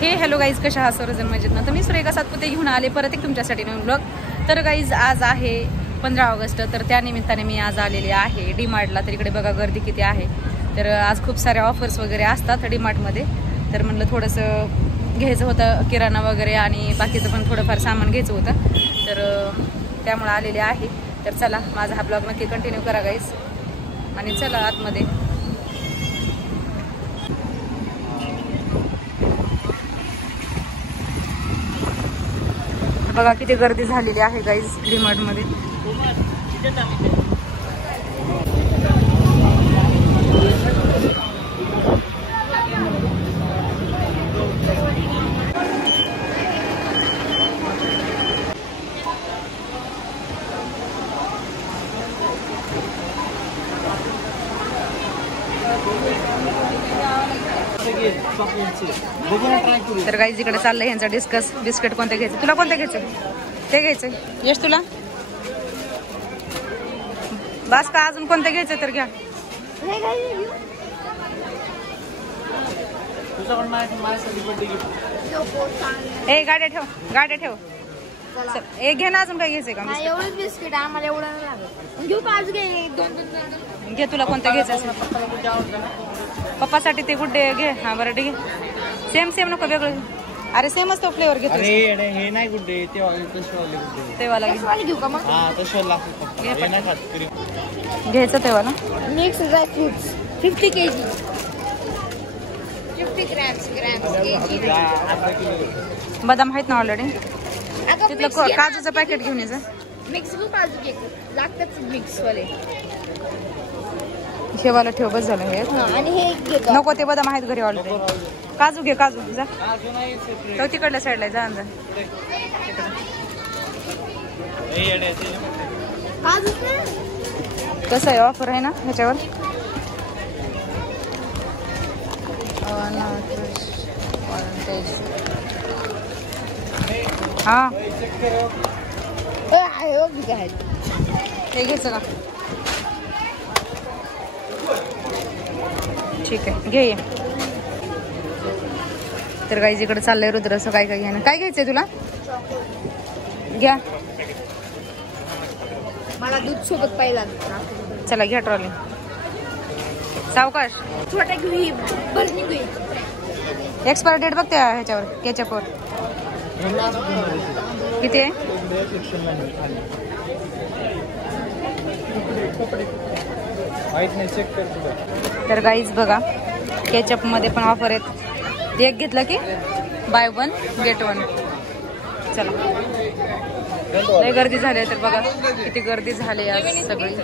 हे hello guys, कशा आहात सर्वजण मजेत ना? तर मी सुरेखा सातपुते घेऊन आले परत एक तुमच्यासाठी नवीन ब्लॉग. तर गाईज आज आहे 15 ऑगस्ट, तर त्यानिमित्ताने मी आज आलेले आहे डीमार्टला. तर इकडे बघा गर्दी किती आहे. तर आज खूप साऱ्या ऑफर्स वगैरे असतात डीमार्टमध्ये. तर म्हणलं थोडंसं घ्यायचं होतं किराणा वगैरे आणि बाकीचं पण थोडंफार सामान घ्यायचं होतं. तर त्यामुळे आलेले आहे. तर चला माझा हा ब्लॉग नक्की कंटिन्यू करा गाईज आणि चला आतमध्ये. बघा किती गर्दी झालेली आहे गाईज डीमार्ट मध्ये. तर गाईज इकडे चाललंय यांचा डिस्कस. बिस्किट कोणतं घ्यायचं? तुला कोणतं घ्यायचं? ते घ्यायचं यश तुला? बस का अजून कोणतं घ्यायचं तर घ्या. ए गाड्या ठेव, गाड्या ठेव. एक घे ना, अजून काय घ्यायचंय का? एवढंच बिस्किट आम्हाला एवढं नाही लागत. घेऊ का? आज घे दोन. घे तुला कोणतं घ्यायचं? पप्पासाठी ते गुड्डे घे. हा बरं ठीक आहे. सेम सेम नको वेगळं. अरे सेमच तो फ्लेवर घेतो. हे नाही गुड्डे तेवाला घेऊ का मग? घ्यायचं तेवाला. Mix dry fruits 50 kg 50 grams बदाम आहेत ना ऑलरेडी. तिथलं काजूचं पॅकेट घेऊन यायचं. मिक्स घेऊ काजू घे, लागतात मिक्स वाले. हे वाला ठेव, बस झालं. हे आणि हे घे नको, ते बदाम आहेत घरी ऑलरेडी. काजू घे, काजू जा तो तिकडल्या साईडला जा. कसं आहे ऑफर आहे ना ह्याच्यावर? हा हे घ्यायचं का? ठीक आहे घे. तर गाईज इकडे चाललंय रुद्रचं काय काय घ्यायला. काय घ्यायचंय तुला? घ्या. मला दूध सोबत पाहिला. चला घ्या ट्रॉली. सावकाश. छोटा घेऊ, भरणी घेऊ. एक्सपायर डेट बघते ह्याच्यावर केचपवर किती आहे. तर गाईज बघा केचप मध्ये पण ऑफर आहेत. एक घेतलं की बाय 1 get 1. चला लय गर्दी झाली तर बघा किती गर्दी झाली आज सगळी.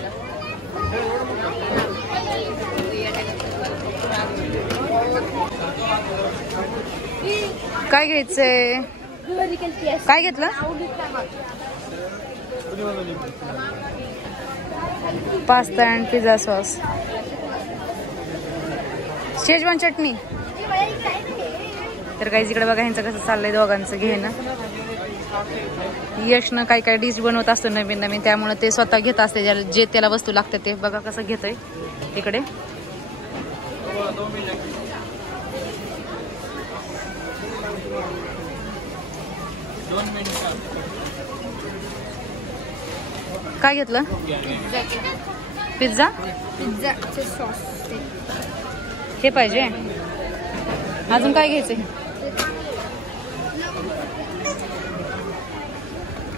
काय घ्यायचंय? काय घेतलं? Pasta and pizza sauce, Schezwan चटणी. तर काही इकडे बघा ह्यांचं कसं चाललंय दोघांचं घेणं. यशनं काय काय डिश बनवत असतो नवीन नवीन, त्यामुळे ते स्वतः घेत असते जे त्याला वस्तू लागते ते. बघा कसं घेतोय इकडे. काय घेतलं? पिझ्झा. पिझ्झाचे सॉस हे पाहिजे. अजून काय घ्यायचंय?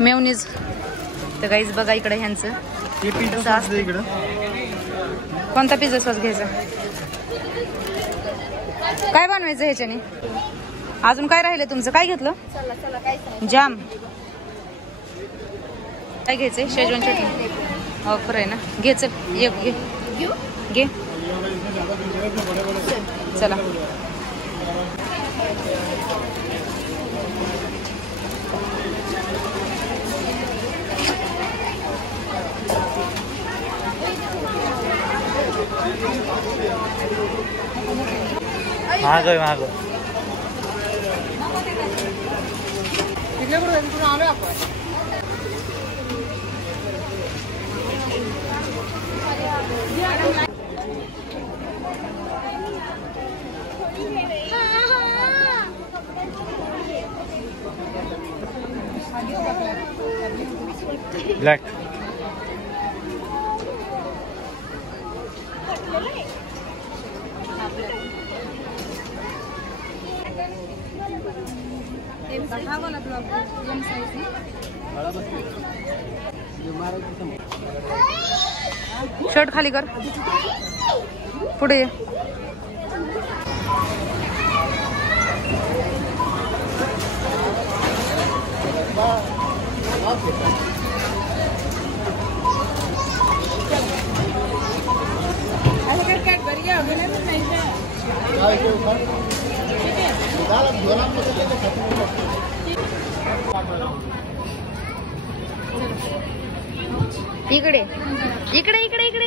मेयोनीज. तर गाईज बघा इकडे ह्यांचं कोणता पिझ्झा सॉस घ्यायचा? काय बनवायचं ह्याच्याने? अजून काय राहिलं तुमचं? काय घेतलं? जाम. काय घ्यायचंय? शेजवान चटणी ऑफर आहे ना. घे चल एक घे. घे चला. महाग आहे महाग. आलो आपण. ब्लॅक. शर्ट खाली कर. पुढे ये. इकडे इकडे इकडे इकडे